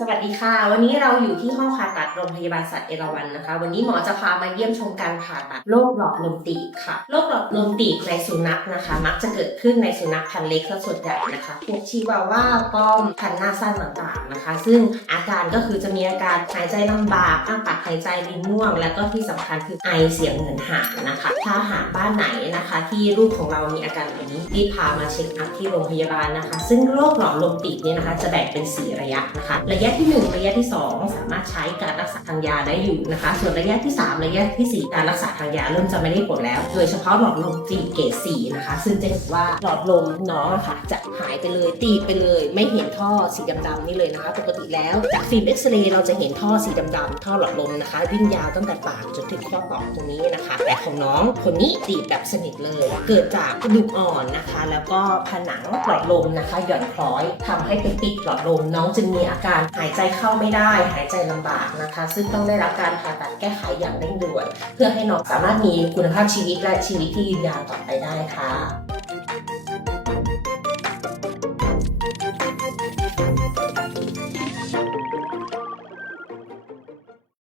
สวัสดีค่ะ วันนี้เราอยู่ที่ห้องผ่าตัดโรงพยาบาลสัตว์เอราวัณนะคะ วันนี้หมอจะพามาเยี่ยมชมการผ่าตัดโรคหลอดลมตีบค่ะโรคหลอดลมตีบในสุนัขนะคะ มักจะเกิดขึ้นในสุนัขพันธุ์เล็กซะส่วนใหญ่นะคะพวกชิวาว่าป้อมพันธุ์หน้าสั้นต่างๆนะคะ ซึ่งอาการก็คือจะมีอาการหายใจลำบากอ้าปากหายใจลิ้นม่วง แล้วก็ที่สำคัญคือไอเสียงเหมือนหาวนะคะ ถ้าหากบ้านไหนนะคะ ที่ลูกของเรามีอาการแบบนี้รีบพามาเช็คอัพที่โรงพยาบาลนะคะ ซึ่งโรคหลอดลมตีบเนี่ยนะคะ จะแบ่งเป็น 4 ระยะนะคะระยะะที่ 1 ระยะที่ 2 สามารถใช้การรักษาทางยาได้อยู่นะคะ ส่วนระยะที่ 3 ระยะทีสี่4 การรักษาทางยาเริ่มจะไม่ได้ผลแล้ว โดยเฉพาะหลอดลมตีเกรด4นะคะ ซึ่งจะเห็นว่าหลอดลมน้องอะค่ะ จะหายไปเลยตีบไปเลย ไม่เห็นท่อสีดำๆนี่เลยนะคะ ปกติแล้วจากฟิล์มเอ็กซเรย์เราจะเห็นท่อสีดำๆท่อหลอดลมนะคะ วิ่งยาวตั้งแต่ปากจนถึงข้อต่อตรงนี้นะคะ แต่ของน้องคนนี้ตีบแบบสนิทเลย เกิดจากกระดูกอ่อนนะคะ แล้วก็ผนังหลอดลมนะคะ หย่อนคล้อยทำให้ไปปิดหลอดลมน้องจึงมีอาการหายใจเข้าไม่ได้ หายใจลำบากนะคะ ซึ่งต้องได้รับการผ่าตัดแก้ไขอย่างเร่งด่วน เพื่อให้น้องสามารถมีคุณภาพชีวิตและชีวิตที่ยืนยาวต่อไปได้ค่ะ